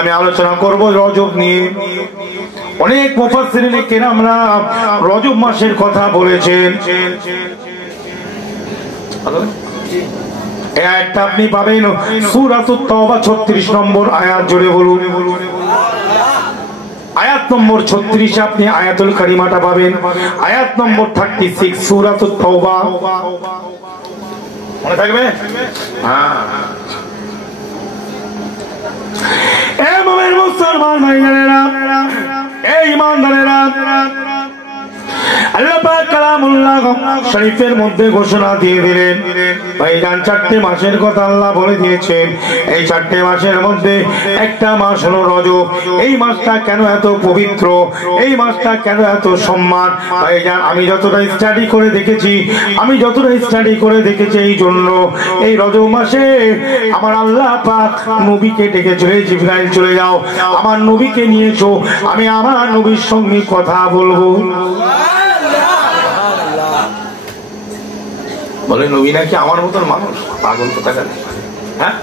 আমি আলোচনা করব রজব নিয়ে। অনেক মুফাসসিরিন কেরামরা রজব মাসের কথা বলেছেন। এই আয়াতটা আপনি পাবেন সূরাতুত তাওবা 36 নম্বর আয়াত, জোরে বলুন আয়াত নম্বর 36 আপনি আয়াতুল কারিমাটা পাবেন। আয়াত নম্বর 36 সূরাতুত তাওবা, মনে থাকবে? হ্যাঁ। এ মুমিন মুসলমান ভাইয়েরা, এই ঈমানদারেরা, আল্লাহ পাক কালামুল্লাহ শরীফের মধ্যে ঘোষণা দিয়ে দিলেন, ভাইজান 4টে মাসের কথা আল্লাহ বলে দিয়েছেন। এই 4টে মাসের মধ্যে একটা মাস হলো রজব। এই মাসটা কেন এত পবিত্র, এই মাসটা কেন এত সম্মান? ভাইজান আমি যতটা স্টাডি করে দেখেছি এই জন্য এই রজব মাসে আমার আল্লাহ পাক নবীকে ডেকেছে, জিবরাইল চলে যাও, আমার নবীকে নিয়েছো, আমি আমার নবীর সঙ্গে কথা বলবো। বলে নবী নাকি আমার মতন মানুষ? পাগল কোথাকার। হ্যাঁ,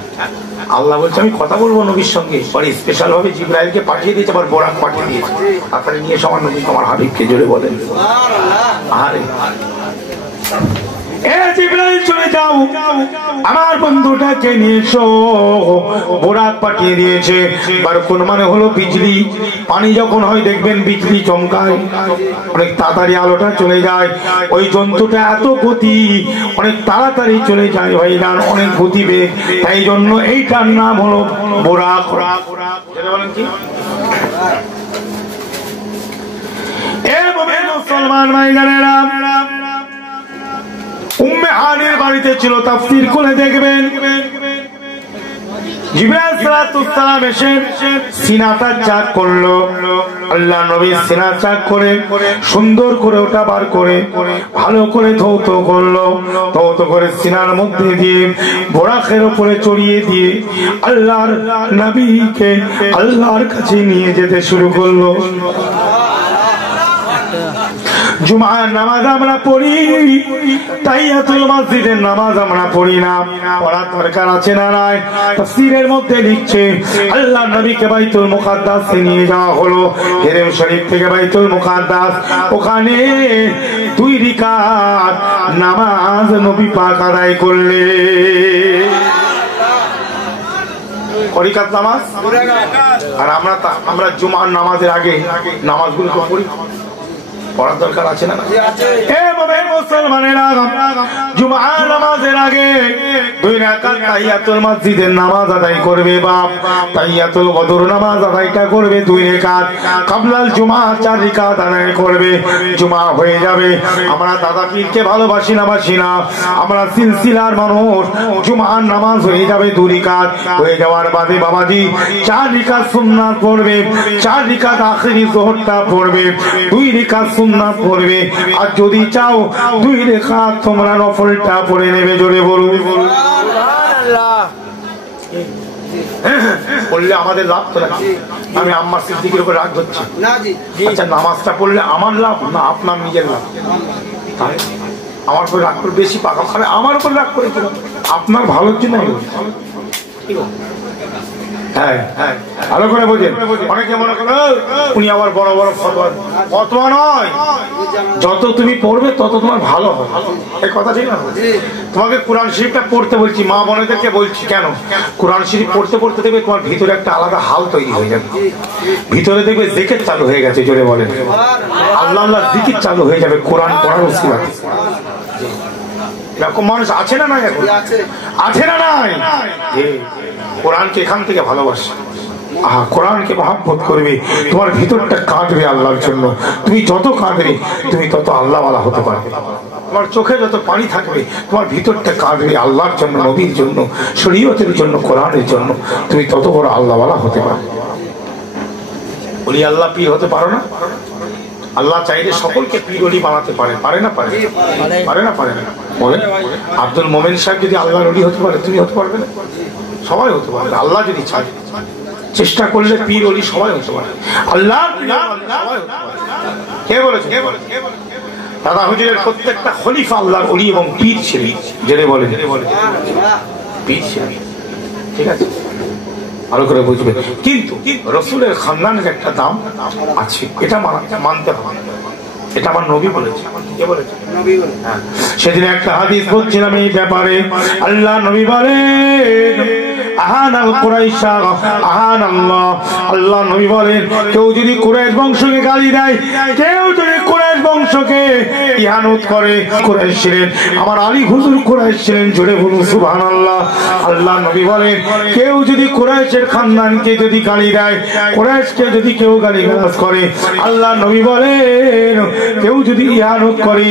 আল্লাহ বলছে আমি কথা বলবো নবীর সঙ্গে। পরে স্পেশাল ভাবে জিবরাইলকে পাঠিয়ে দিয়েছে, আবার বোরাক পাঠিয়ে দিয়েছে, তাড়াতাড়ি নিয়ে সবার নবী তোমার হাবিবকে, জোরে বলেন আরে জিবরাইল চলে যাও, আমার বন্ধুটাকে নিয়ে এসো। বোরাক পাঠিয়ে দিয়েছে। বারকুন মানে হলো বিজলি। পানি যখন হয় দেখবেন বিজলি চমকায়, অনেক তাড়াতাড়ি আলোটা চলে যায়। ওই জন্তুটা এত গতি, অনেক তাড়াতাড়ি চলে যায় ভাইজান, অনেক গতিবেগ। তাই জন্য এইটার নাম হলো বোরাক। বলেন কি? এ মুমিন মুসলমান ভাইজানেরা, উম্মে হানির বাড়িতে ছিল, তাফসীর করে দেখবেন। জিবরাইল সালাতুস সালাম এসে সিনাটা চাক করলো। আল্লাহ নবী সিনা চাক করে সুন্দর করে ওটা বার করে ভালো করে ধৌত করলো। ধৌত করে সিনার মধ্যে দিয়ে বোরাকের উপরে চড়িয়ে দিয়ে আল্লাহর নবীকে আল্লাহর কাছে নিয়ে যেতে শুরু করলো। জুমার নামাজ আমরা পড়ি, তাহিয়াতুল মসজিদের নামাজ আমরা পড়ি না। পড়ার দরকার আছে না নাই? তাফসীরের মধ্যে লিখছে আল্লাহ নবীকে বাইতুল মুকাদ্দাসে নিয়ে যাওয়া হলো, হেরেম শরীফ থেকে বাইতুল মুকাদ্দাস। ওখানে 2 রাকাত নামাজ নবী পাক আদায় করলেন। করিকাত নামাজ। আর আমরা জুমার নামাজের আগে নামাজগুলো তো পড়ি, পড়ার দরকার আছে না? এ মুমিন মুসলমানেরা, জুমার নামাজের আগে 2 রাকাত তাহিয়াতুল মসজিদের নামাজ আদায় করবে বাপ। তাহিয়াতুল বদর নামাজ আদায়টা করবে 2 রাকাত। কাবলাল জুমা 4 রাকাত আদায় করবে। জুমা হয়ে যাবে। আমরা দাদা পীরকে ভালোবাসি না বাসি না, আমরা সিলসিলার মানুষ। জুমার নামাজ হয়ে যাবে 2 রাকাত। হয়ে যাওয়ার বাদে বাবাজি 4 রাকাত সুন্নাত পড়বে, 4 রাকাত আখিরি যোহরটা পড়বে, 2 রাকাত সুন্নাত পড়বে। আর যদি চাও 2 রাকাত তোমরা নফলটা পড়ে নেবে, জোরে বলুন সুবহানাল্লাহ। পড়লে আমাদের লাভ তো নাকি? আমি আম্মা সিদ্দিকের উপর রাগ হচ্ছে না জি। আচ্ছা, নামাজটা পড়লে আমার লাভ না আপনার নিজের লাভ? আমার উপর রাগ করে বেশি পাকা খাবে, আমার উপর রাগ করে আপনার ভালোর জন্য। হ্যাঁ হ্যাঁ, ভালো করে বোঝেন। অনেকে মনে করে উনি আবার বড় বড় ফতোয়া। ফতোয়া নয়, যত তুমি পড়বে তত তোমার ভালো হবে, এই কথা ঠিক না? তোমাকে কোরআন শরীফটা পড়তে বলছি, মা বোনেদেরকে বলছি কেন? কোরআন শরীফ পড়তে পড়তে দেখবে তোমার ভিতরে একটা আলাদা হাল তৈরি হয়ে যাবে। ভিতরে দেখবে জিকির চালু হয়ে গেছে, জোরে বলেন আল্লাহ আল্লাহ জিকির চালু হয়ে যাবে কোরআন পড়ার উসিলাতে। এরকম মানুষ আছে না নাই? এখন আছে না নাই? কোরআনকে এখান থেকে ভালোবাসে, কোরআনকে মহব্বত করবে, তোমার ভিতরটা কাঁদবে আল্লাহর জন্য। তুমি যত কাঁদবে তুমি তত আল্লাহওয়ালা হতে পারবে। তোমার চোখে যত পানি থাকবে তোমার ভিতরটা কাঁদবে আল্লাহর জন্য, নবীর জন্য, শরীয়তের জন্য, কোরআনের জন্য। তুমি তত বড় আল্লাহওয়ালা হতে পারবে। বলি আল্লাহ পীর হতে পারো না? আল্লাহ চাইলে সকলকে পীর ওলি বানাতে পারে, পারে না? পারে না? পারে না? বলেন, আব্দুল মোমেন সাহেব যদি আল্লাহর ওলি হতে পারে, তুমি হতে পারবে না? সবাই হতে পারবে, আল্লাহ যদি চায়। চেষ্টা করলে পীর ওলি সবাই হতে পারে। আল্লাহ কে বলেছে? দাদা হুজুরের প্রত্যেকটা খলিফা আল্লাহর ওলি এবং পীর ছিলেন, জেনে বলে পীর ছিলেন। ঠিক আছে, ভালো করে বুঝবে। কিন্তু রসুলের খানদানের একটা দাম আছে, এটা মানতে হবে। এটা আমার নবী বলেছে। কে বলেছে? নবী বলেছে। হ্যাঁ, সেদিন একটা হাদিস বলছিলাম এই ব্যাপারে। আল্লাহ নবী বলেন আহানাল কুরাইশা আহানাল্লাহ, আল্লাহ নবী বলেন কেউ যদি কুরাইশ বংশকে গালি দেয়, কেউ যদি কুরাইশ বংশকে ইহানত করে, কুরাইশ ছিলেন আমার আলী হুজুর, কুরাইশ ছিলেন, জোরে বলুন সুবহানাল্লাহ। আল্লাহ নবী বলেন কেউ যদি কুরাইশের খানদানকে যদি গালি দেয়, কুরাইশকে যদি কেউ গালিগালাজ করে, আল্লাহ নবী বলেন কেউ যদি ইহানত করে,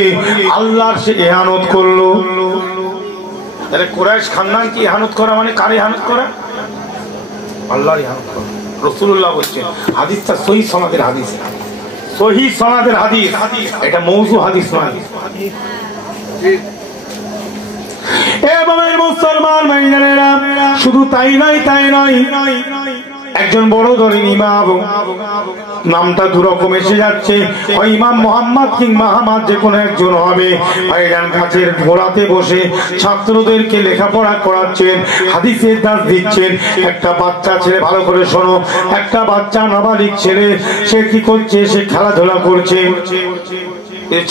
আল্লাহ সে ইহানত করলো। তাহলে কুরাইশ খানদান কি ইহানত করা মানে কার ইহানত করা? আল্লাহর ইহানত করা। রাসূলুল্লাহ বলছেন, হাদিসটা সহিহ সনদের হাদিস, সহিহ সনদের হাদিস, এটা মওযু হাদিস নয়। মুসলমান ভাইয়েরা, শুধু তাই নয়, একজন বড় ধরেন ইমাম, নামটা দুরকম এসে যাচ্ছে, ওই ইমাম মোহাম্মদ কিংবা আহমদ যে কোনো একজন হবে। ভাইজান কাছের ঘোড়াতে বসে ছাত্রদেরকে লেখাপড়া করাচ্ছেন, হাদিসের দাস দিচ্ছেন। একটা বাচ্চা ছেলে, ভালো করে শোনো, একটা বাচ্চা নাবালিগ ছেলে, সে কি করছে? সে খেলাধুলা করছে।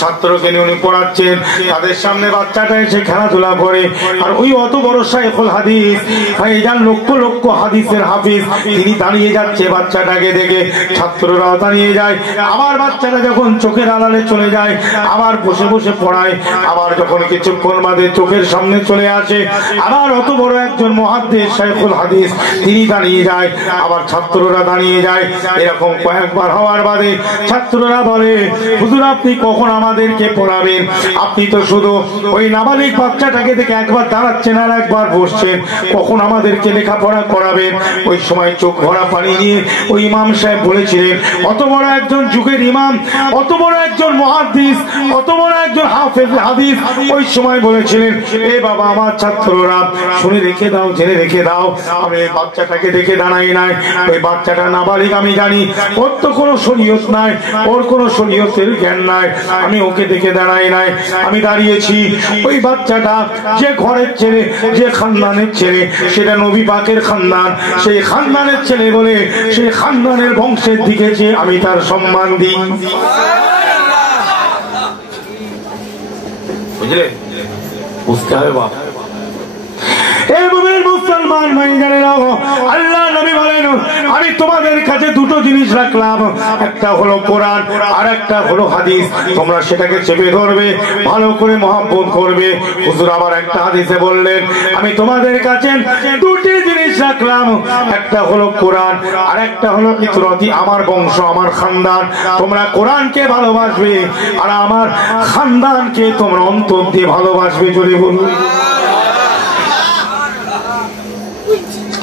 ছাত্রকে নিয়ে উনি পড়াচ্ছেন, তাদের সামনে বাচ্চাটা এসে খেলাধুলা করে। আর ওই অত বড় শাইখুল হাদিস, ভাইজান লক্ষ লক্ষ হাদিসের হাফিজ, তিনি দাঁড়িয়ে যাচ্ছে বাচ্চাটাকে দেখে, ছাত্ররা দাঁড়িয়ে যায়। আবার বাচ্চাটা যখন চোখের আড়ালে চলে যায়, আবার বসে বসে পড়ায়। আবার যখন কিছুক্ষণ বাদে চোখের সামনে চলে আসে, আবার অত বড় একজন মুহাদ্দিস শাইখুল হাদিস, তিনি দাঁড়িয়ে যায়, আবার ছাত্ররা দাঁড়িয়ে যায়। এরকম কয়েকবার হওয়ার বাদে ছাত্ররা বলে, হুজুর আপনি কখন আমাদেরকে পড়াবেন? আপনি তো শুধু ওই নাবালিগ বাচ্চাটাকে দেখে একবার দাঁড়াচ্ছেন আর একবার বসছেন, কখন আমাদেরকে লেখাপড়া করাবেন? ওই সময় চোখ ভরা পানি নিয়ে ওই ইমাম সাহেব বলেছিলেন, অত বড় একজন যুগের ইমাম, অত বড় একজন মুহাদ্দিস, অত বড় একজন হাফেজ হাদিস, ওই সময় বলেছিলেন, এ বাবা আমার ছাত্ররা শুনে রেখে দাও, জেনে রেখে দাও, আমি এই বাচ্চাটাকে দেখে দাঁড়াই নাই। ওই বাচ্চাটা নাবালিগ আমি জানি, ওর তো কোনো শরীয়ত নাই, ওর কোনো শরীয়তের জ্ঞান নাই, আমি ওকে দেখে দাঁড়াই নাই। আমি দাঁড়িয়েছি ওই বাচ্চাটা যে ঘরের ছেলে, যে খানদানের ছেলে, সেটা নবী পাকের খানদান, সেই খানদানের ছেলে বলে সেই খানদানের বংশের দিকে যে আমি তার সম্মান দিই। বুঝলে? বুঝতে হবে বাপ। মুসলমান ভাইজানেরা, আল্লাহ নবী বলেন আমি তোমাদের কাছে দুটো জিনিস রাখলাম, একটা হলো কোরআন আর একটা হলো হাদিস। তোমরা সেটাকে চেপে ধরবে, ভালো করে মহব্বত করবে। হুজুর আবার একটা হাদিসে বললেন আমি তোমাদের কাছে দুটি জিনিস রাখলাম, একটা হলো কোরআন আর একটা হলো ইতরতি, আমার বংশ, আমার খানদান। তোমরা কোরআনকে ভালোবাসবে আর আমার খানদানকে তোমরা অন্তর দিয়ে ভালোবাসবে। জোরে বলুন।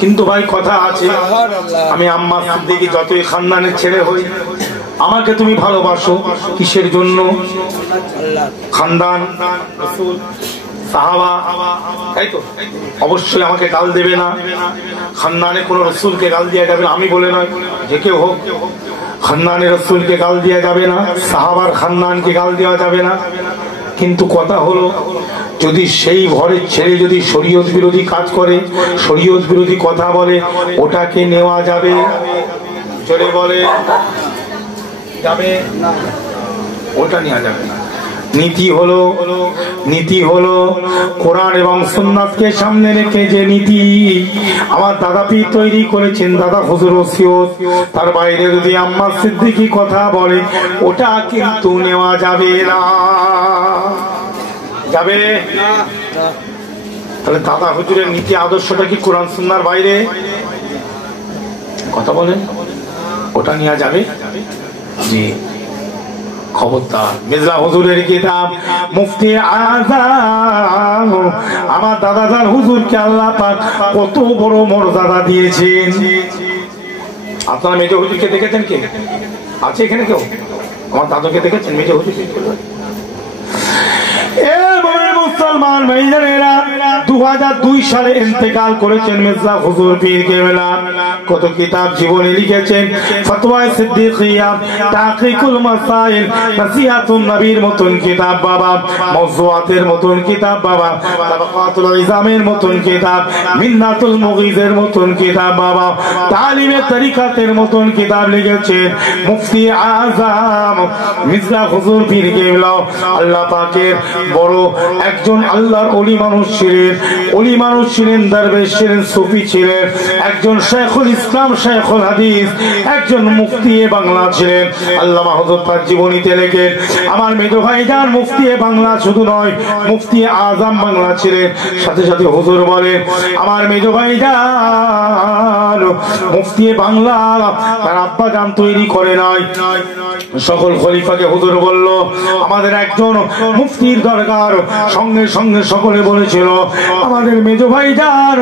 কিন্তু ভাই কথা আছে, আমি আম্মা সিদ্দিকী যতই খানদানের ছেলে হই, আমাকে তুমি ভালোবাসো কিসের জন্য? খানদান, রাসূল, সাহাবা, তাই তো? অবশ্যই আমাকে গাল দেবে না, খানদানে কোনো রাসূলকে গাল দেওয়া যাবে না, আমি বলে নয়, যে কেউ হোক, খানদানে রাসূলকে গাল দেওয়া যাবে না, সাহাবার খানদানকে গাল দেওয়া যাবে না। কিন্তু কথা হলো, যদি সেই ঘরের ছেলে যদি শরীয়ত বিরোধী কাজ করে, শরীয়ত বিরোধী কথা বলে, ওটাকে নেওয়া যাবে? চলে বলে যাবে না, ওটা নেওয়া যাবে না। নীতি হলো কোরআন এবং সুন্নাতকে সামনে রেখে যে নীতি আমার দাদা পীর তৈরি করেছেন, দাদা হুজুর ওসিয়ত, তার বাইরে যদি আম্মা সিদ্দিকী কথা বলে, ওটা কিন্তু নেওয়া যাবে না। যাবে না। তাহলে দাদা হুজুরের নীতি আদর্শটা কি কোরআন সুন্নাহর বাইরে? কথা বলেন, ওটা নেওয়া যাবে? জি, খবরদার। মির্জা হুজুরের কিতাব মুফতি আযম, আমার দাদাজান হুজুরকে আল্লাহ পাক কত বড় মর্যাদা দিয়েছেন। আপনারা মেজো হুজুরকে দেখেছেন? কে আছে এখানে? কেউ আমার দাদাকে দেখেছেন? মেজো হুজুর মুসলমান ভাইজানেরা 2002 সালে ইন্তেকাল করেছেন মির্জা হুজুর পীর কেবলা। কত কিতাব জীবনে লিখেছেন, ফতোয়ায়ে সিদ্দিকিয়া, তাহকিকুল মাসাইল, নাসিহাতুন নবীর মতন কিতাব বাবা, মাওযুআতের মতন কিতাব বাবা, তাবাকাতুল ইজামের মতন কিতাব, মিন্নাতুল মুগীজের মতন কিতাব বাবা, তালিমে তরিকাতের মতন কিতাব লিখেছেন মুফতি আযম মির্জা হুজুর পীর কেবলা। আল্লাহ পাকের বড় একজন আল্লাহর ওলি মানুষ ছিলেন, ওলি মানুষ ছিলেন, দরবেশ ছিলেন, সুফি ছিলেন, একজন শেখুল ইসলাম, শেখুল হাদিস, একজন মুফতি বাংলা ছিলেন। আল্লামা হুজুর পাক জীবনীতে লেখেন, আমার মেজো ভাইজান মুফতি বাংলা শুধু নয়, মুফতি আযম বাংলা ছিলেন। সাথে সাথে হুজুর বলেন, আমার মেজো ভাইজান মুফতি বাংলা তার আব্বা জান তৈরি করে নাই। সকল খলিফাকে হুজুর বলল, আমাদের একজন মুফতির দরকার। সঙ্গে সঙ্গে সকলে বলেছিল, আমাদের মেজো ভাইজান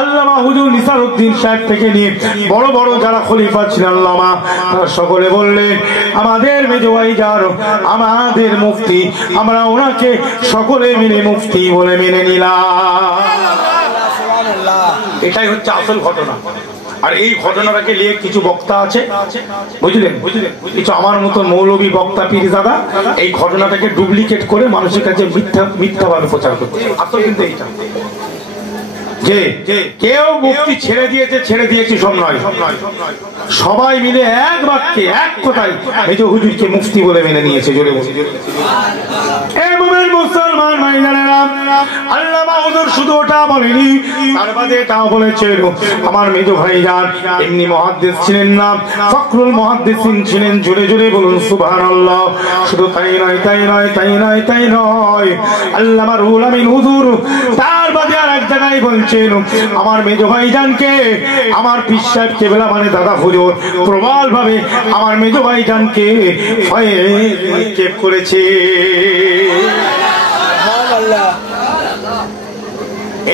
আল্লামা হুজুর নিসারউদ্দিন সাহেব থেকে নিয়ে বড় বড় যারা খলিফা ছিলেন আল্লামা, তারা সকলে বললেন, আমাদের মেজো ভাইজান আমাদের মুফতি, আমরা ওনাকে সকলে মিলে মুফতি বলে মেনে নিলাম। এটাই হচ্ছে আসল ঘটনা। আর এই ঘটনাটাকে নিয়ে কিছু বক্তা আছে, বুঝলেন, কিছু আমার মতো মৌলবী বক্তা পীরজাদা এই ঘটনাটাকে ডুপ্লিকেট করে মানুষের কাছে মিথ্যাভাবে প্রচার করছে। আসল কিন্তু এইটা যে কেউ মুফতি ছেড়ে দিয়েছে সব নয়, সবাই মিলে এক বাক্যে এক কথায় মেজো হুজুরকে মুফতি বলে মেনে নিয়েছে। জোরে বলে মুসলমান ভাইজানেরা, আল্লামা হুজুর শুধু ওটা বলেনি, তার বাদে এটাও বলেছেন, আমার মেজো ভাইজান এমনি মুহাদ্দিস ছিলেন না, ফখরুল মুহাদ্দিসিন ছিলেন। জোরে জোরে বলুন সুবহানাল্লাহ। শুধু তাই নয়, আল্লামা রুহুল আমিন হুজুর তার বাদে আর এক জায়গায় বলছেন, আমার মেজো ভাইজানকে আমার পীর সাহেব কেবলা মানে দাদা হুজুর প্রবল ভাবে আমার মেজো ভাইজানকে ফয়েজ করেছে।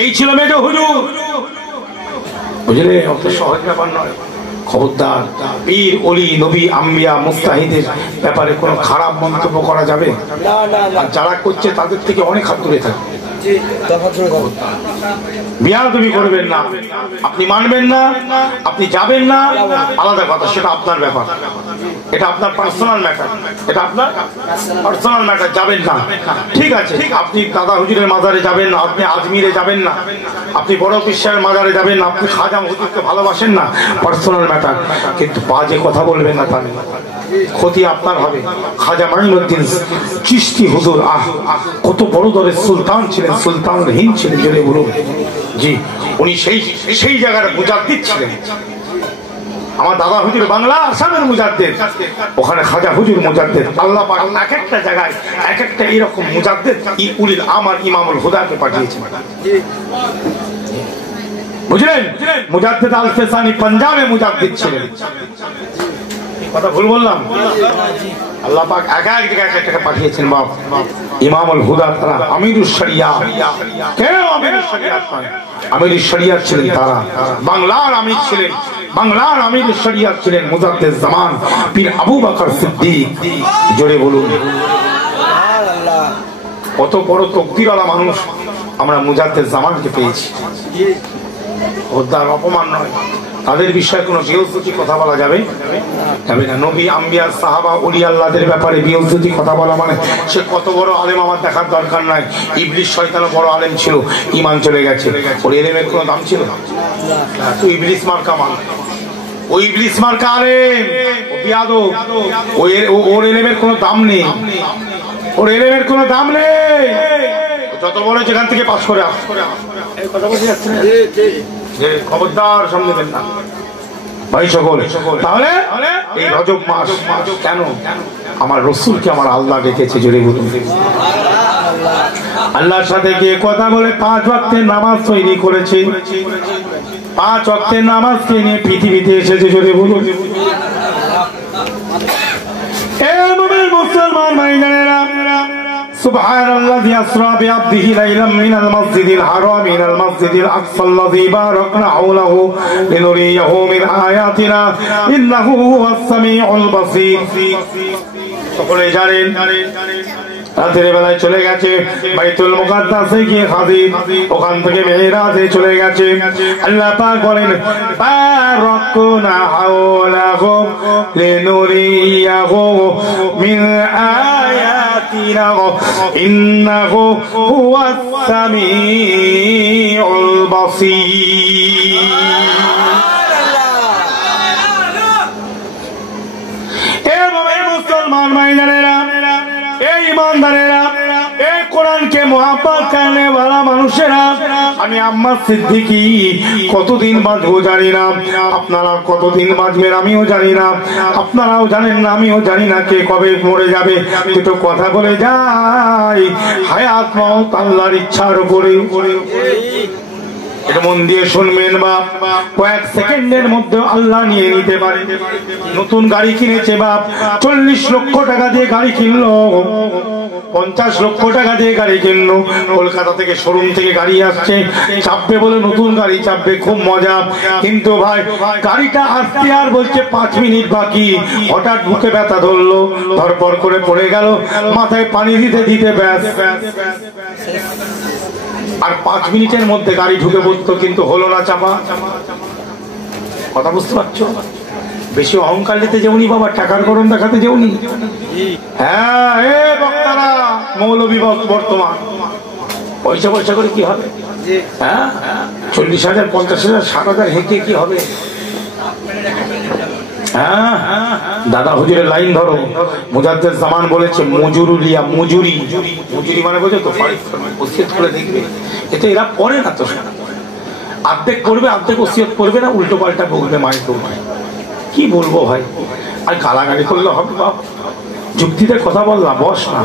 এই ছিল মেজো হুজুর, বুঝলে? অত সহজ ব্যাপার নয়। খবরদার, পীর ওলি নবী আম্বিয়া মুস্তাহিদের ব্যাপারে কোনো খারাপ মন্তব্য করা যাবে না। যারা করছে তাদের থেকে অনেক হাত দূরে থাকবে। বিয়াদবি করবেন না, আপনি মানবেন না, আপনি যাবেন না, আলাদা কথা, সেটা আপনার ব্যাপার, এটা আপনার পার্সোনাল ম্যাটার, এটা আপনার পার্সোনাল ম্যাটার। যাবেন না, ঠিক আছে, আপনি দাদা হুজুরের মাজারে যাবেন না, আপনি আজমিরে যাবেন না, আপনি বড় পীর সাহেবের মাজারে যাবেন না, আপনি খাজা হুজুরকে ভালোবাসেন না, পার্সোনাল ম্যাটার। কিন্তু বাজে কথা বলবেন না, তাহলে ক্ষতি আপনার হবে। খাজা মাইনুদ্দিন চিশতি হুজুর কত বড় দরের সুলতান ছিলেন, সুলতানুল হিন্দ ছিলেন। জোরে বলুন জি। উনি সেই জায়গার মুজাদ্দিদ ছিলেন। আমার দাদা হুজুর বাংলা আসামের মুজাদ্দিদ, ওখানে খাজা হুজুর মুজাদ্দিদ। আল্লাহ পাক এক একটা জায়গায় এক একটা এরকম মুজাদ্দিদ উলিল আমার ইমামুল হুদাকে পাঠিয়েছেন, বুঝলেন? মুজাদ্দিদ আল ফেসানি পাঞ্জাবে মুজাদ্দিদ ছিলেন। কথা ভুল বললাম? আল্লাহ পাক এক এক জায়গায় এক একটা পাঠিয়েছেন। বাপ ইমামুল হুদা তারা আমিরুশ শরিয়াহ। কেন আমিরুশ শরিয়াহ? আমিরুশ শরিয়াহ ছিলেন তারা, বাংলার আমির ছিলেন, বাংলার আমিরুশ শরিয়াহ ছিলেন মুজাদ্দিদ জামান পীর আবু বকর সিদ্দিক। জোরে বলুন সুবহানাল্লাহ। কত বড় তকদিরওয়ালা মানুষ আমরা মুজাদ্দিদ জামানকে পেয়েছি। ওদার অপমান নয়, তাদের বিষয়ে কোনো বিয়োজ্যতি কথা বলা যাবে না। নবী আম্বিয়া সাহাবা ওলি আল্লাহদের ব্যাপারে বিয়োজ্যতি কথা বলা মানে সে কত বড় আলেম আমার দেখার দরকার নাই। ইবলিস শয়তানও বড় আলেম ছিল, ঈমান চলে গেছে, ওর এলেমের কোনো দাম ছিল না। তুই ইবলিস মার্কা মান, ওই ইবলিস মার্কা আলেম, ও বিয়াদব, ওর এলেমের কোনো দাম নেই, ওর এলেমের কোনো দাম নেই। যত বড় যেখান থেকে পাস করে আস, কথা বলতে যাচ্ছে না, খবরদার সামনে দেন না ভাই সকল। তাহলে এই রজব মাস কেন আমার রসুলকে আমার আল্লাহ ডেকেছে? জোরে বলুন আল্লাহর সাথে গিয়ে কথা বলে 5 ওয়াক্তের নামাজ তৈরি করেছে, 5 ওয়াক্তের নামাজকে নিয়ে পৃথিবীতে এসেছে। জোরে বলুন মুসলমান ভাইজানেরা, সুবহানাল্লাযী আসরা বিআবদিহি লাইলাম মিনাল মাসজিদিল হারাম ইলাল মাসজিদিল আকসাল্লাযী বারাকনা হাওলাহু লিনুরিয়াহু মিন আয়াতিনা ইন্নাহু হুয়াস সামিউল বাসীর। সকলে জানেন রাতের বেলায় চলে গেছে বাইতুল মুকাদ্দাসে গিয়ে হাজির, ওখান থেকে মেরাজে চলে গেছে। আল্লাহ পাক বলেন বারাকনা হাওলাহু লিনুরিয়াহু মিন আয়াতিনা ইন্নাহু হুয়াস সামিউল বাসীর। মুসলমান ভাইজানেরা, এই ইমানদারেরা, এই কোরআনকে মুহাব্বত করনে वाला মানুষেরা, আমি আম্মা সিদ্দিকী কতদিন বাঁচবো জানি না, আপনারা কতদিন বাঁচবেন আমিও জানি না, আপনারাও জানেন না আমিও জানি না কে কবে মরে যাবে। দুটো কথা বলে যাই, হায়াত মওত আল্লাহর ইচ্ছার উপরে। এটা মন দিয়ে শুনবেন বাপ, কয়েক সেকেন্ডের মধ্যে আল্লাহ নিয়ে নিতে পারে। নতুন গাড়ি কিনেছে বাপ, 40 লক্ষ টাকা দিয়ে গাড়ি কিনলো, 50 লক্ষ টাকা দিয়ে গাড়ি কিনলো। কলকাতা থেকে শোরুম থেকে গাড়ি আসছে, চাপবে বলে নতুন গাড়ি চাপবে, খুব মজা। কিন্তু ভাই গাড়িটা আসতে আর বলছে 5 মিনিট বাকি, হঠাৎ বুকে ব্যথা ধরলো, ধরপর করে পড়ে গেল, মাথায় পানি দিতে দিতে ব্যাস, আর 5 মিনিটের মধ্যে গাড়ি ঢুকে পড়তো, কিন্তু হলো না চাপা। কথা বুঝতে পারছো? বেশি অহংকার নিতে যেউনি বাবা, টাকার গরম দেখাতে যেউনি। হ্যাঁ এ বক্তারা, মৌলবী বর্তমান পয়সা পয়সা করে কি হবে? হ্যাঁ 40,000 50,000 60,000 হেঁটে কি হবে? হ্যাঁ দাদা হুজুরের লাইন ধরো, মুজাদ্দেদ জামান বলেছে মজুরুলিয়া, মজুরি মজুরি মানে বোঝো তো, ওসিয়ত করে দেখবে। এতে এরা পড়ে না তো, অর্ধেক পড়বে অর্ধেক ওসিয়ত পড়বে না, উল্টো পাল্টা বলবে মায়ের তো। কি বলবো ভাই, আর গালাগালি করলে হবে বাপ? যুক্তিতে কথা বললাম, বস না,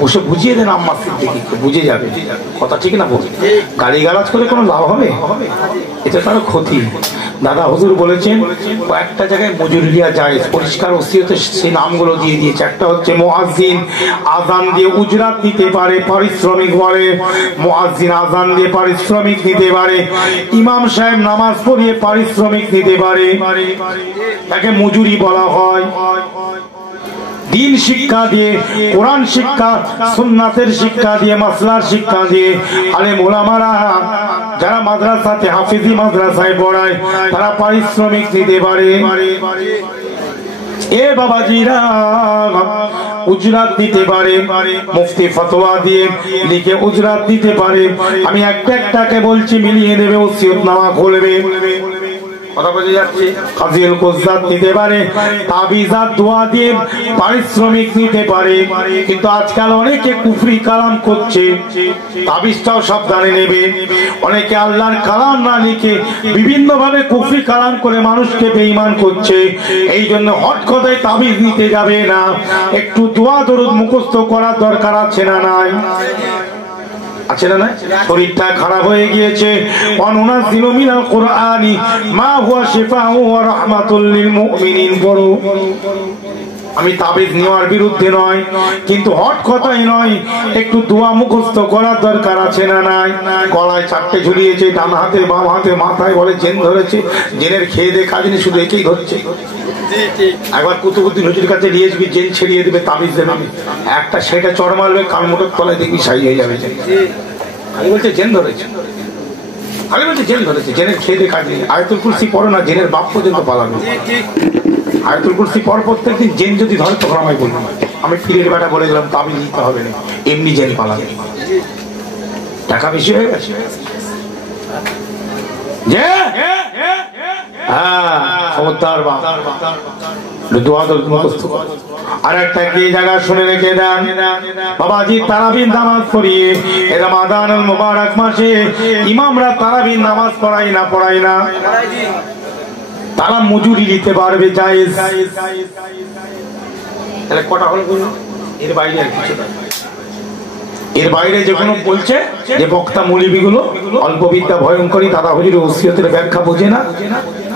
বসে বুঝিয়ে দেন আম্মা সিদ্দিকীকে, বুঝে যাবে কথা, ঠিক না? বল গালি গালাজ করে কোনো লাভ হবে? এটা তার ক্ষতি। দাদা হুজুর বলেছেন কয়েকটা জায়গায় মজুরিয়া যায়, পরিষ্কার ওসিয়তে সেই নামগুলো দিয়ে দিয়েছে। একটা হচ্ছে মুয়াজ্জিন, আযান দিয়ে উজরাত নিতে পারে, পারিশ্রমিক বলে। মুয়াজ্জিন আযান দিয়ে পারিশ্রমিক নিতে পারে, ইমাম সাহেব নামাজ পড়িয়ে পারিশ্রমিক নিতে পারে, তাকে মজুরি বলা হয়। দিন শিক্ষা দিয়ে, কোরআন শিক্ষা, সুন্নাতের শিক্ষা দিয়ে, মাসলার শিক্ষা দিয়ে আলেম ওলামারা যারা মাদ্রাসাতে হাফিজি মাদ্রাসায় পড়ায়, তারা পারিশ্রমিক নিতে পারে। এ বাবাজিরা উজরাত দিতে পারে, মুফতি ফতোয়া দিয়ে লিখে উজরাত দিতে পারে। আমি একটা একটাকে বলছি, মিলিয়ে দেবে, ওসিয়তনামা খুলবে। কথা বোঝা যাচ্ছে? কাজিল কুজ্জাত নিতে পারে, তাবিজাত দোয়া দিয়ে পারিশ্রমিক নিতে পারে। কিন্তু আজকাল অনেকে কুফরি কালাম করছে, তাবিজটাও সাবধানে নেবে। অনেকে আল্লাহর কালাম না লিখে বিভিন্ন ভাবে কুফরি কালাম করে মানুষকে বেঈমান করছে। এই জন্য হট কথায় তাবিজ নিতে যাবে না, একটু দোয়া দরুদ মুখস্থ করার দরকার আছে না নাই? আছে না? শরীরটা খারাপ হয়ে গিয়েছে, অনুনাজিলু মিনাল কুরআনি মা হুয়া শিফাউ ওয়া রাহমাতুল লিল মুমিনিন পড়ো। আমি তাবিজ নেওয়ার বিরুদ্ধে নয়, কিন্তু হট কথাই নয়, একটু দোয়া মুখস্থ করার দরকার আছে না নাই? গলায় 4টে ঝুলিয়েছে, ডান হাতে বাম হাতে, মাথায় বলে জেন ধরেছে, জেনের খেয়ে দিয়ে কাজ নেই, শুধু একেই ধরছে। একবার কুতুবুদ্দিন হুজুর কাছে নিয়ে যাবি, জেন ছেড়িয়ে দেবে, তাবিজ দেবে, একটা সেটা চড় মারবে, কান মোটর তলায় দেখবি সাই হয়ে যাবে। খালি বলছে জেন ধরেছে, খালি বলছে জেন ধরেছে, জেনের খেয়ে দিয়ে কাজ নেই। আয়াতুল কুরসি পড়ো না, জেনের বাপ পর্যন্ত পালাবে। আয়াতুল কুরসি পর প্রত্যেকদিন জেন যদি ধরে তখন আমায় বলবো, আমি পীরের বেটা বলে দিলাম তাবিজ দিতে হবে না, এমনি জেন পালাবে। টাকা বেশি হয়ে গেছে। খবরদার বাপ, দোয়া দরুদ মুখস্থ। আর একটা কি জায়গা শুনে রেখে দেন বাবাজি, তারাবির নামাজ পড়িয়ে রমাদানুল মুবারক মাসে ইমামরা তারাবির নামাজ পড়ায় না, পড়ায় না, তারা মজুরি দিতে পারবে, জায়েজ। তাহলে কটা হল? এর বাইরে আর কিছু না। এর বাইরে যে কোনো বলছে যে বক্তা মৌলবী গুলো অল্প বিদ্যা ভয়ঙ্করী, দাদা হুজুরের ওসিয়তের ব্যাখ্যা বোঝে না,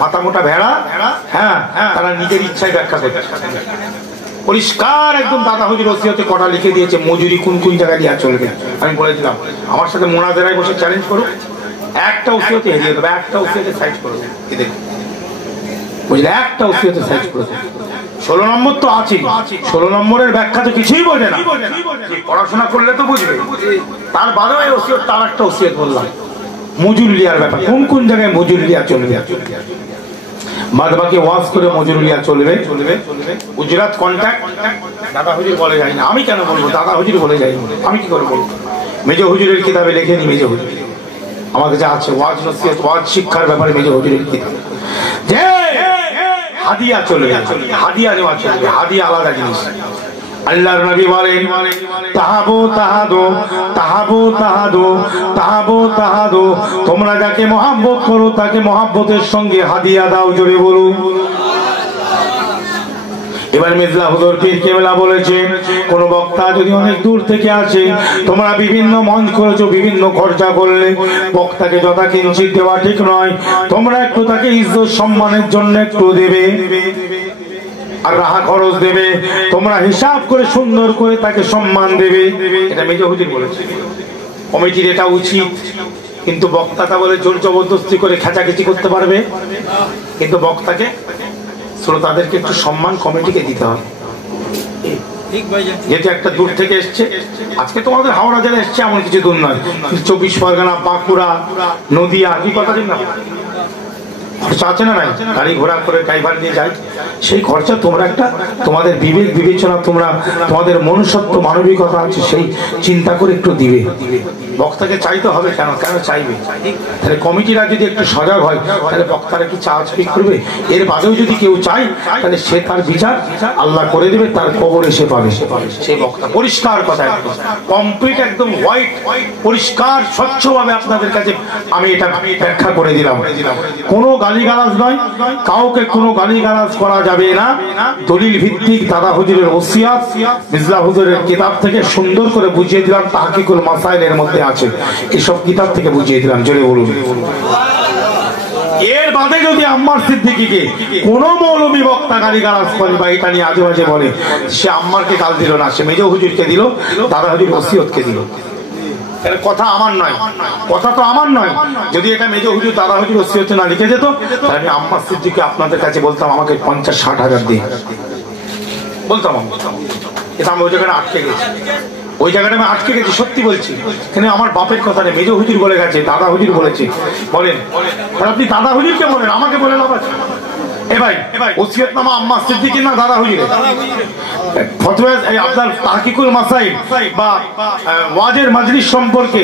মাথা মোটা ভেড়া। হ্যাঁ, তারা নিজের ইচ্ছায় ব্যাখ্যা করছে। পরিষ্কার একদম দাদা হুজুর ওসিয়তে কটা লিখে দিয়েছে, মজুরি কোন কোন জায়গায় দেওয়া চলবে। আমি বলে দিলাম, আমার সাথে মোনাজারায় বসে চ্যালেঞ্জ করো, একটা ওসিয়তে হারিয়ে দেবে, একটা ওসিয়তে সাইজ করে দেবে, বুঝলে? একটা ওসিয়তে সাইজ করে দেবে, 16 নম্বর তো আছে, 16 নম্বরের ব্যাখ্যা তো কিছুই বোঝে না, পড়াশোনা করলে তো বুঝবে। তার বাদেও এই ওসিয়ত, তার একটা ওসিয়ত বললাম মজুরিয়ার ব্যাপার, কোন কোন জায়গায় মজুরিয়া চলবে, বাদ বাকি ওয়াজ করে মজুরিয়া চলবে। গুজরাট কন্ট্যাক্ট দাদা হুজুর বলে যায় না, আমি কেন বলবো, দাদা হুজুর বলে যাই, আমি কি করে বলবো? মেজো হুজুরের কিতাবে লেখেনি, মেজো হুজুর আমার কাছে আছে ওয়াজ নসিহত, ওয়াজ শিক্ষার ব্যাপারে মেজো হুজুরের কিতাব। যে হাদিয়া চলবে, হাদিয়া নেওয়া চলবে, হাদিয়া আলাদা জিনিস। আল্লাহর নবী বলেন তাহাবু তাহাদু, তাহাবু তাহাদু, তাহাবু তাহাদু, তোমরা যাকে মহব্বত করো তাকে মহব্বতের সঙ্গে হাদিয়া দাও, জোরে বলুন। এবার মির্জা হুজুর পীর কেবলা বলেছেন, কোন বক্তা যদি অনেক দূর থেকে আসে, তোমরা বিভিন্ন মঞ্চ করেছো, বিভিন্ন খরচা করলে বক্তাকে যথা কিঞ্চিত দেওয়া ঠিক নয়, তোমরা একটু তাকে ইজ্জত সম্মানের জন্য একটু দেবে, আর রাহা খরচ দেবে, তোমরা হিসাব করে সুন্দর করে তাকে সম্মান দেবে। এটা মেজো হুজুর বলেছে, কমিটির এটা উচিত। কিন্তু বক্তাটা বলে জোর জবরদস্তি করে খেচাখেচি করতে পারবে, কিন্তু বক্তাকে শ্রোতাদেরকে একটু সম্মান কমিটিকে দিতে হবে। যেহেতু একটা দূর থেকে এসছে, আজকে তোমাদের হাওড়া জেলা এসছে এমন কিছু দূর নয়, 24 পরগনা, বাঁকুড়া, নদিয়া, কি কথা ঠিক না, খরচা আছে না নাই, গাড়ি ঘোড়া করে ড্রাইভার নিয়ে যায়, সেই খরচা তোমরা একটা তোমাদের বিবেক বিবেচনা, তোমরা তোমাদের মনুষ্যত্ব মানবিকতা আছে, সেই চিন্তা করে একটু দিবে। বক্তাকে চাইতে হবে কেন, কেন চাইবে? তাহলে কমিটিরা যদি একটু সজাগ হয়, তাহলে বক্তারা কি চা স্পিক করবে? এর বাদেও যদি কেউ চায়, তাহলে সে তার বিচার আল্লাহ করে দেবে, তার কবর এসে পাবে সেই বক্তা। পরিষ্কার কথা, একদম কমপ্লিট, একদম হোয়াইট, পরিষ্কার স্বচ্ছভাবে আপনাদের কাছে আমি এটা ব্যাখ্যা করে দিলাম। কোনো গালিগালাজ নয়, কাউকে কোনো গালিগালাজ করা যাবে না, দলিল ভিত্তিক দাদা হুজুরের ওসিয়াত মির্জা হুজুরের কিতাব থেকে সুন্দর করে বুঝিয়ে দিলাম, তাহকিকুল মাসাইলের মধ্যে আছে, এসব কিতাব থেকে বুঝিয়ে দিলাম, জোরে বলুন। এর বাদে যদি আম্মার সিদ্দিকীকে কোন মৌলবী বক্তা গালিগালাজ করে বা এটা নিয়ে আজে বাজে বলে, সে আম্মারকে গাল দিল না, সে মেজো হুজুরকে দিল, দাদা হুজুর ওসিয়তকে দিল। কথা আমার নয়, কথা তো আমার নয়। যদি এটা মেজো হুজুর দাদা হুজুর ওসিয়তে না লিখে যেত, তাহলে আমি আম্মার সিদ্দিককে আপনাদের কাছে বলতাম আমাকে 50-60 হাজার দিয়ে বলতাম। এটা আমি ওই জায়গাটা আটকে গেছি, ওই জায়গাটা আমি আটকে গেছি, সত্যি বলছি। কিন্তু আমার বাপের কথা নেই, মেজো হুজুর বলে গেছে, দাদা হুজুর বলেছে, বলেন আপনি দাদা হুজুরকে বলেন, আমাকে বলে লাভ আছে? এ ভাই, ওসিয়তনামা আম্মা সিদ্দিকী না দাদা হুজুরের? ফতোয়া আপনার তাহকিকুল মাসাইল বা ওয়াজের মাজলিস সম্পর্কে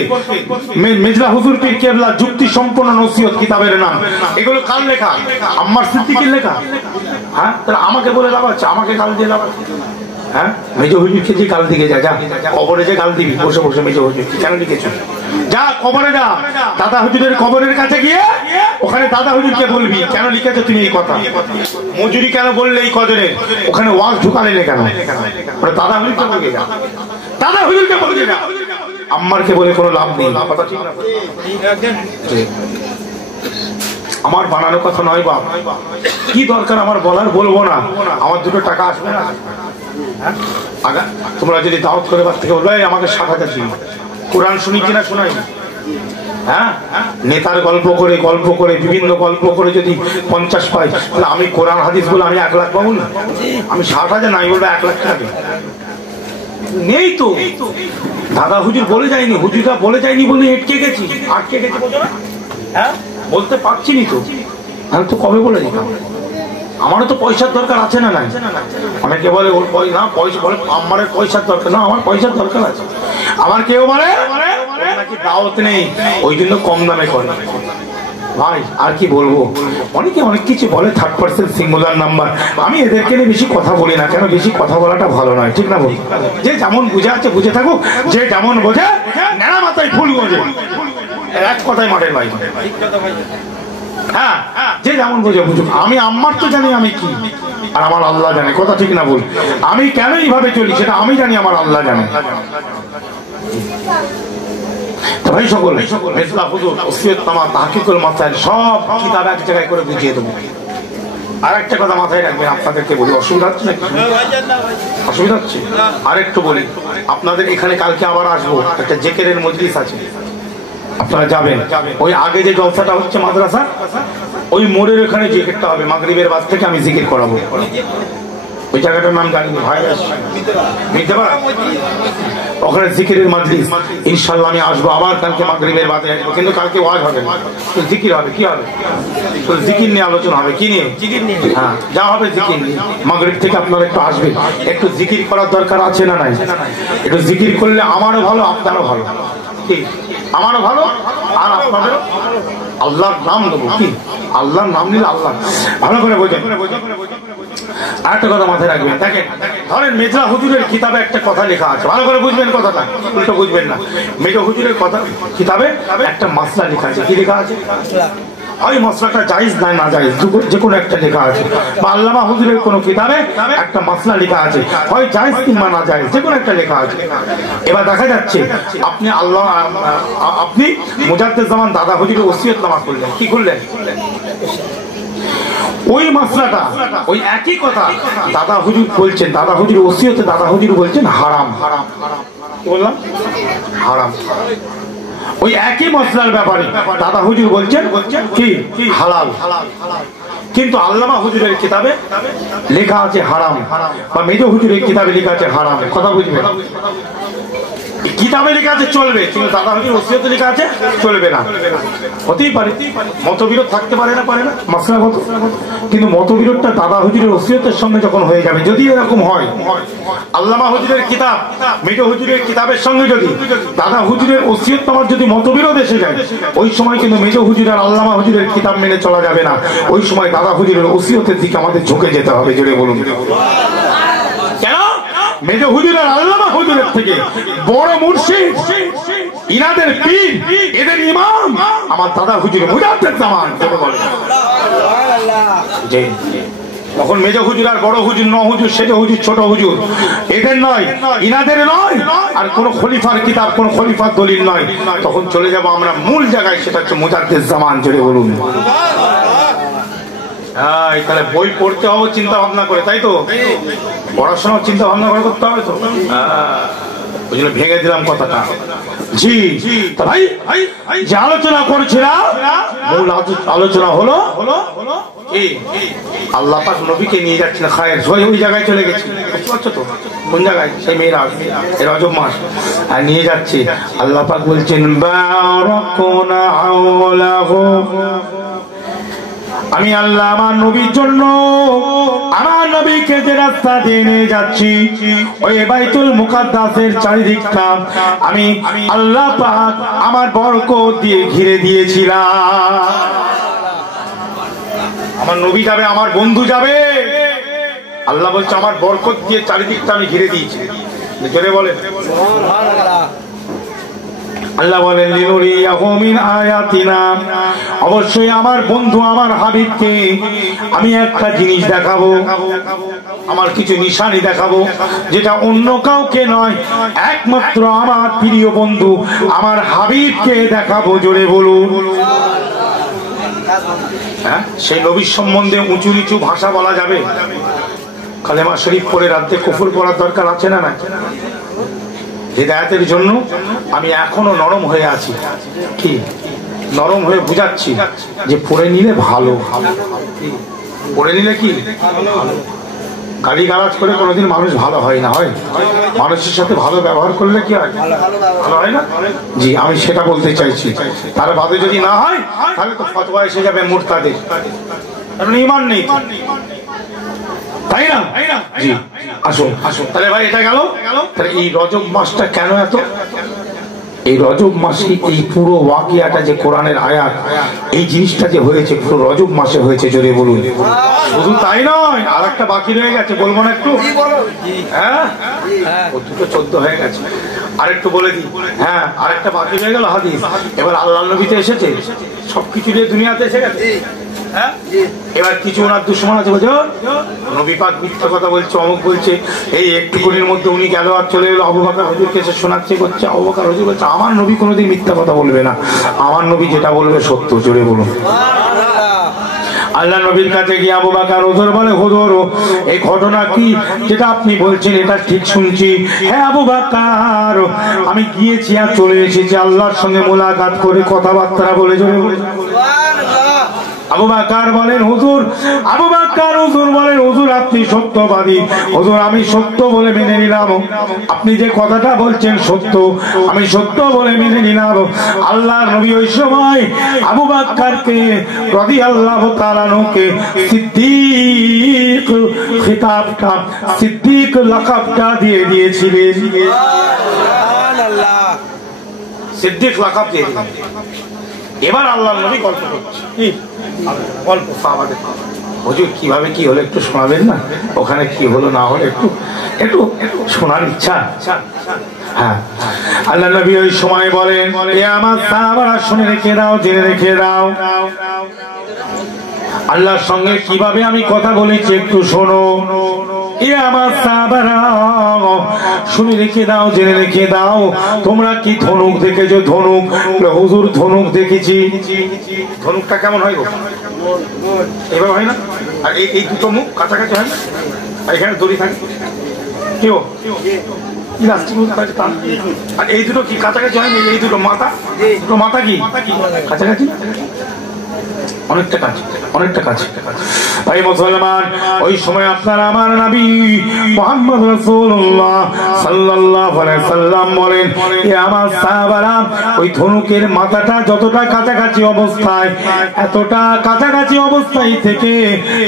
মির্জা হুজুর পীর কেবলা যুক্তি সম্পন্ন নসিহত কিতাবের নাম, এগুলো কার লেখা? আম্মার সিদ্দিকীর লেখা। হ্যাঁ, তাহলে আমাকে বলে লাভ আছে? আমাকে গাল দিয়ে লাভ আছে? হ্যাঁ, মেজো হুজুরকে যে গাল দিকে যা, কবরে যে গাল দিবি বসে বসে, মেজো হুজুর কেন লিখেছ? যা কবরে যা, দাদা হুজুরের কবরের কাছে গিয়ে ওখানে দাদা হুজুরকে বলবি কেন লিখেছো তুমি এই কথা। মজুরি কেন বললে এই কদরে, ওখানে ওয়াজ ঢুকালে কেন? দাদা হুজুরকে বলবে যা, দাদা হুজুরকে বলবে যা, আম্মারকে বলে কোনো লাভ নেই। কথা ঠিক না? আমার বানানো কথা নয় বাপ, কি দরকার আমার বলার বলবো না, আমার দুটো টাকা আসবে না। আগা তোমরা যদি দাওয়াত করে বাদ থেকে বলবে আমাকে 60,000 দিন, কোরআন শুনি কিনা শোনাই, হ্যাঁ নেতার গল্প করে বিভিন্ন গল্প করে যদি 50 পাই, তাহলে আমি কোরআন হাদিস বলে আমি 1 লাখ পাবো না? আমি 60,000 নাই বলবো 1 লাখ টাকা নেই তো। দাদা হুজুর বলে যায়নি, হুজুরটা বলে যায়নি বলে আটকে গেছি বলছো না? হ্যাঁ, বলতে পারছি নি তো, আমি তো কবে বলে দিতাম। আমারও তো পয়সার দরকার আছে না নাই? অনেকে বলে ওর না পয়সা, বলে আমার পয়সার দরকার না, আমার পয়সার দরকার আছে। আমার কেউ বলে নাকি দাওয়াত নেই, ওই জন্য কম দামে করে। ভাই আর কি বলবো, অনেকে অনেক কিছু বলে, 3rd পারসন সিঙ্গুলার নাম্বার। আমি এদেরকে নিয়ে বেশি কথা বলি না, কেন বেশি কথা বলাটা ভালো নয়, ঠিক না? বলি যে যেমন বুঝে আছে বুঝে থাকুক, যে যেমন বোঝে নেড়া মাথায় ফুল গোজে, এক কথায় মাঠের ভাই। হ্যাঁ, যে যেমন বোঝে বুঝুক, আমি আম্মার তো জানি আমি কি, আর আমার আল্লাহ জানে। কথা ঠিক না বল? আমি কেন এইভাবে চলি সেটা আমি জানি, আমার আল্লাহ জানে। ভাই সকল মির্জা হুজুর ওসিয়তনামা তাহকিকুল মাসাইল সব কিতাব এক জায়গায় করে বুঝিয়ে দেবো। আর একটা কথা মাথায় রাখবেন, আপনাদেরকে বলি, অসুবিধা হচ্ছে নাকি? অসুবিধা হচ্ছে? আরেকটু বলি, আপনাদের এখানে কালকে আবার আসবো, একটা জিকিরের মজলিস আছে, আপনারা যাবেন। ওই আগে যে জলসাটা হচ্ছে মাদ্রাসা, ওই মোড়ের ওখানে জিকিরটা হবে, মাগরিবের বাদ থেকে আমি জিকির করাবো। ওই জায়গাটার নাম জানি না, ভাই মিথ্যাপাড়া, ওখানে জিকিরের মাজলিস। ইনশাআল্লাহ আমি আসবো আবার কালকে মাগরিবের বাদে আসবো, কিন্তু কালকে ওয়াজ হবে না, জিকির হবে। কি হবে? জিকির নিয়ে আলোচনা হবে। কি নিয়ে? জিকির নিয়ে। হ্যাঁ, যা হবে জিকির নিয়ে। মাগরিব থেকে আপনারা একটু আসবেন, একটু জিকির করার দরকার আছে না নাই? একটু জিকির করলে আমারও ভালো, আপনারও ভালো। কি? আমারও ভালো আর আপনাদেরও। আল্লাহর নাম নেবো, কি আল্লাহর নাম নিলে আল্লাহ ভালো করে বোঝেন। আরেকটা কথা মাথায় রাখবেন, দেখেন, ধরেন মেজরা হুজুরের কিতাবে একটা কথা লেখা আছে, ভালো করে বুঝবেন কথাটা, উল্টো বুঝবেন না। মেজর হুজুরের কথা কিতাবে একটা মাসলা লেখা আছে। কি লেখা আছে? ওই মশলাটা জায়েজ না না জায়েজ, যে কোনো একটা লেখা আছে। বা আল্লামা হুজুরের কোনো কিতাবে একটা মশলা লেখা আছে, হয় জায়েজ কিংবা না জায়েজ, যে কোনো একটা লেখা আছে। এবার দেখা যাচ্ছে আপনি মুজাদ্দেদ জামান দাদা হুজুরের ওসিয়তনামা করলেন। কি করলেন? ওই মশলাটা, ওই একই কথা দাদা হুজুর বলছেন, দাদা হুজুর ওসিয়তে দাদা হুজুর বলছেন হারাম। কি বললাম? হারাম। ওই একই মশলার ব্যাপারে দাদা হুজুর বলছেন কি হালাল, কিন্তু আল্লামা হুজুরের কিতাবে লেখা আছে হারাম, বা মেজর হুজুরের কিতাবে লেখা আছে হারাম। কথা বুঝবেন? কিতাবে লেখা আছে চলবে, কিন্তু দাদা হুজুর ওসিয়তে লেখা আছে চলবে না। হতেই পারে, মতবিরোধ থাকতে পারে না, মশলাগত। কিন্তু মতবিরোধটা দাদা হুজুরের ওসিয়তের সঙ্গে যখন হয়ে যাবে, যদি এরকম হয়, আল্লামা হুজুরের কিতাব মেজর হুজুরের কিতাবের সঙ্গে যদি দাদা হুজুরের ওসিয়তনামার যদি মতবিরোধ এসে যায়, ওই সময় কিন্তু মেজর হুজুর আর আল্লামা হুজুরের কিতাব মেনে চলা যাবে না। ওই সময় দাদা হুজুরের ওসিয়তের দিকে আমাদের ঝুঁকে যেতে হবে। জোরে বলুন কেন? মেজর হুজুর আর আল্লামা হুজুরের থেকে বড় মুর্শিদ, ইনাদের পীর, এদের ইমাম আমার দাদা হুজুর মুজাদ্দেদ জামান। তখন মেজর হুজুর আর বড় হুজুর, ন হুজুর, সেজ হুজুর, ছোট হুজুর, এদের নয়, ইনাদের নয়, আর কোন খলিফার কিতাব, কোন খলিফার দলিল নয়। তখন চলে যাব আমরা মূল জায়গায়, সেটা হচ্ছে মুজাদ্দেদ জামান। জোরে বলুন। তাহলে বই পড়তে হবে চিন্তা ভাবনা করে, তাই তো? পড়াশোনার চিন্তা ভাবনা করে করতে হবে তো। ওই জন্য ভেঙে দিলাম কথাটা। জি ভাই, যে আলোচনা করছিলাম, মূল আলোচনা হলো আল্লাহ পাক নবীকে নিয়ে যাচ্ছেন খায়ের, ওই জায়গায় চলে গেছে। বুঝতে পারছো তো কোন জায়গায়? সেই মেয়েরা রজব মাস আর নিয়ে যাচ্ছে। আল্লাহ পাক বলছেন বারাকুনা হাওলাহু, আমি আল্লাহ আমার নবীর জন্য আমার নবীকে যে রাস্তা দিয়ে নিয়ে যাচ্ছি, ওই বাইতুল মুকাদ্দাসের চারিদিকটা আমি আল্লাহ পাক আমার বরকত দিয়ে ঘিরে দিয়েছিলাম। আমার নবী যাবে, আমার বন্ধু যাবে, আল্লাহ বলছে আমার বরকত দিয়ে চারিদিকটা আমি ঘিরে দিয়েছি। জোরে বলেন সুবহানাল্লাহ। আল্লাহ বলেন লিনুরিয়াহু মিন আয়াতিনা, অবশ্যই আমার বন্ধু আমার হাবিবকে আমি একটা জিনিস দেখাবো, আমার কিছু নিশানি দেখাবো, যেটা অন্য কাউকে নয়, একমাত্র আমার প্রিয় বন্ধু আমার হাবিবকে দেখাবো। জোরে বলুন। হ্যাঁ, সেই নবীর সম্বন্ধে উঁচু নিচু ভাষা বলা যাবে? কালেমা শরীফ পড়ে রাতে কুফর পড়ার দরকার আছে না না? হিদায়াতের জন্য আমি এখনো নরম হয়ে আছি। কি নরম হয়ে বুঝাচ্ছি যে পড়ে নিলে ভালো, পড়ে নিলে কি গালি গালাজ করে কোনোদিন মানুষ ভালো হয় না। হয় মানুষের সাথে ভালো ব্যবহার করলে কি হয়? ভালো হয় না? জি, আমি সেটা বলতে চাইছি। তার বাদে যদি না হয় তাহলে তো ফতোয়া এসে যাবে মুরতাদের, কারণ ঈমান নেই, তাই না? জি, আসুন আসুন। তাহলে ভাই এটা গেল। তাহলে এই রজব মাসটা কেন এত? এই রজব মাসে এই পুরো ওয়াকিয়াটা যে কোরআনের আয়াত, এই জিনিসটা যে হয়েছে পুরো রজব মাসে হয়েছে। জোরে বলুন। শুধু তাই নয়, আর একটা বাকি রয়ে গেছে, বলবো না একটু? হ্যাঁ, 14 হয়ে গেছে, আরেকটু বলে দিই। হ্যাঁ, আরেকটা বাকি রয়ে গেল হাদিস। এবার আল্লাহর নবীতে এসেছে, সবকিছু নিয়ে দুনিয়াতে এসে গেছে। হ্যাঁ, এবার কিছু ওনার দুশমন আছে, বুঝো নবী পাক মিথ্যা কথা বলছে, অমুক বলছে, এই একটুকুনির মধ্যে উনি গেল আর চলে এলো আবু বকর হুজুরকে এসে শোনাচ্ছে করছে। আবু বকর হুজুর বলছে আমার নবী কোনোদিন মিথ্যা কথা বলবে না, আমার নবী যেটা বলবে সত্য। জোরে বলুন। আল্লাহ নবীর কাছে গিয়ে আবু বকর হুজুর বলে, হুজুর এই ঘটনা কি যেটা আপনি বলছেন এটা ঠিক শুনছি? হ্যাঁ আবু বকর, আমি গিয়েছি আর চলে এসেছি আল্লাহর সঙ্গে মোলাকাত করে কথাবার্তা বলে। জোরে বলে আবু বকর বলেন হুজুর, আবু বকর হুজুর বলেন হুজুর আপনি সত্যবাদী, হুজুর আমি সত্য বলে মেনে নিলাম, আপনি যে কথাটা বলছেন সত্য, আমি সত্য বলে মেনে নিলাম। আল্লাহর নবী ওই সময় আবু বকরকে রাদিয়াল্লাহু তাআলা আনহুকে সিদ্দিক খিতাবটা, সিদ্দিক লাকাবটা দিয়ে দিয়েছিলেন। সুবহানাল্লাহ, সিদ্দিক লাকাব দিয়ে দিলেন। এবার আল্লাহর নবী গল্প করছে, কি গল্প আমাদের হুজুর কিভাবে কি হলো একটু শোনাবেন না, ওখানে কি হলো না হলো একটু একটু শোনার ইচ্ছা। হ্যাঁ, আল্লাহ নবী ওই সময় বলেন, এ আমার সাহাবারা শুনে রেখে দাও, জেনে রেখে দাও, আল্লাহর সঙ্গে কিভাবে আমি কথা বলেছি একটু শোনো। এ আমার সাহাবারা শুনে রেখে দাও, জেনে রেখে দাও, তোমরা কি ধনুক দেখেছো? ধনুক? হুজুর ধনুক দেখেছি। ধনুকটা কেমন হয় গো? এবার হয় না? আর এই দুটো মুখ কাছাকাছি হয় না? আর এখানে দড়ি থাকে, কেউ আর এই দুটো কি কাছাকাছি হয় না? এই দুটো মাথা, দুটো মাথা কি কাছাকাছি? অনেকটা কাছে, অনেকটা কাছে। ভাই মুসলমান, ওই সময় আপনারা আমার নবী মুহাম্মদ রাসূলুল্লাহ সাল্লাল্লাহু আলাইহি সাল্লাম বলেন, এ আমার সাহাবারা ওই ধনুকের মাথাটা যতটা কাছাকাছি অবস্থায়, এতটা কাছাকাছি অবস্থায় থেকে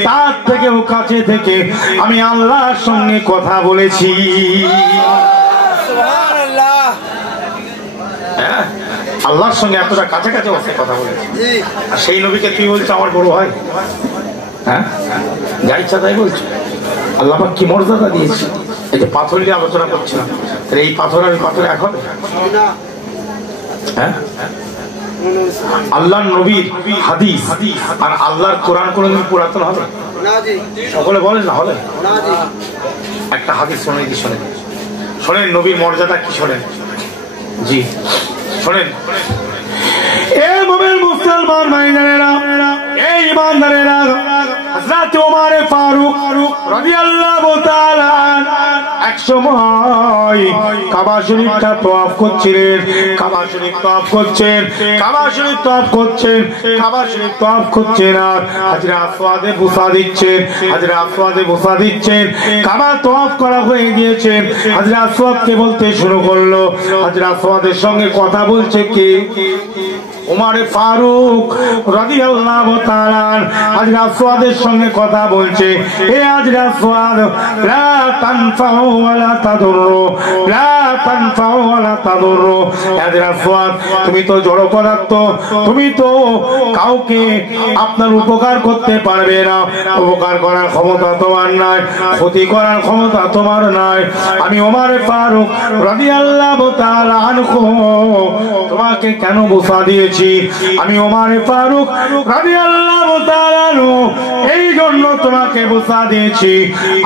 তার থেকেও কাছে থেকে আমি আল্লাহর সঙ্গে কথা বলেছি। সুবহানাল্লাহ, হ্যাঁ, আল্লাহর সঙ্গে এতটা কাছাকাছি অবস্থায় কথা বলেছি। আর সেই নবীকে তুই বলছো আমার বড় ভাই? হ্যাঁ, যা ইচ্ছা তাই বলছো। আল্লাহ পাক কি মর্যাদা দিয়েছে। এই যে পাথর নিয়ে আলোচনা করছিলাম, তাহলে এই পাথর আর পাথর এক হবে? হ্যাঁ, আল্লাহর নবীর হাদিস আর আল্লাহর কোরআন কোনদিন পুরাতন হবে? সকলে বলেন না হবে? একটা হাদিস শোনেন, কি শোনেন, শোনেন নবীর মর্যাদা কি শোনেন। জি শোনেন, এ মুমিন মুসলমান ভাইজানেরা, এই ইমানদারেরা, হযরত ওমর ফারুক রাদিয়াল্লাহু তাআলা এক সময় কাবা শরীফটা তওয়াফ করছিলেন, কাবা শরীফ তওয়াফ করছেন, কাবা শরীফ তওয়াফ করছেন, কাবা শরীফ তওয়াফ করছেন আর হাজরে আসওয়াদে বুসা দিচ্ছেন, হাজরে আসওয়াদে বুসা দিচ্ছেন। কাবা তওয়াফ করা হয়ে গিয়েছে, হাজরে আসওয়াদকে বলতে শুরু করলো, হাজরে আসওয়াদের সঙ্গে কথা বলছে কে? ওমর ফারুক রাদিয়াল্লাহু তাআলা হাজরে আসওয়াদের সঙ্গে কথা বলছে। হে হাজরে আসওয়াদ, লা তানফাউ ওয়ালা তাদুররু, লা তানফাউ ওয়ালা তাদুররু। হাজরে আসওয়াদ, তুমি তো জড় পদার্থ, তুমি তো কাউকে আপনার উপকার করতে পারবে না, উপকার করার ক্ষমতা তোমার নাই, ক্ষতি করার ক্ষমতা তোমার নাই। আমি ওমর ফারুক রাদিয়াল্লাহু তাআলা আনহু তোমাকে কেন বুসা দিয়েছি? আমি ওমর ফারুক রাদিয়াল্লাহু তাআলা আনহু এই জন্য তোমাকে বুসা দিয়েছি।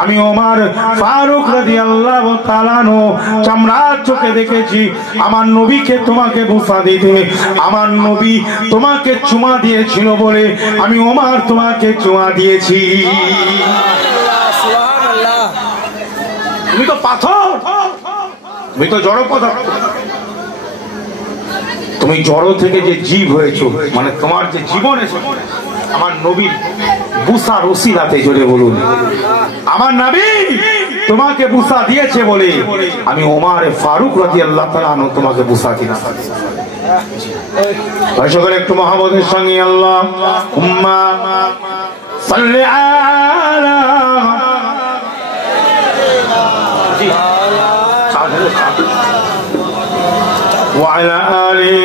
আমি ওমর ফারুক রাদিয়াল্লাহু তাআলা আনহু চামড়ার চোখে দেখেছি আমার নবীকে তোমাকে বুসা দিতে। আমার নবী তোমাকে চুমা দিয়েছিল বলে আমি ওমর তোমাকে চুমা দিয়েছি। সুবহানাল্লাহ, তুমি তো পাথর, তুমি তো জড় পদার্থ, তুমি জড় থেকে যে জীব হয়েছো, মানে তোমার যে জীবন এসেছে আমার নবীর বুসার ওসিলাতে, জোরে বলুন আমার নবী তোমাকে বুসা দিয়েছে বলে আমি ওমর ফারুক রাদিয়াল্লাহু তাআলা আনহু তোমাকে বুসা দিয়েছি। সকলে একটু মহব্বতের সঙ্গে আল্লাহুম্মা সাল্লি আলা ওয়া আলা আলি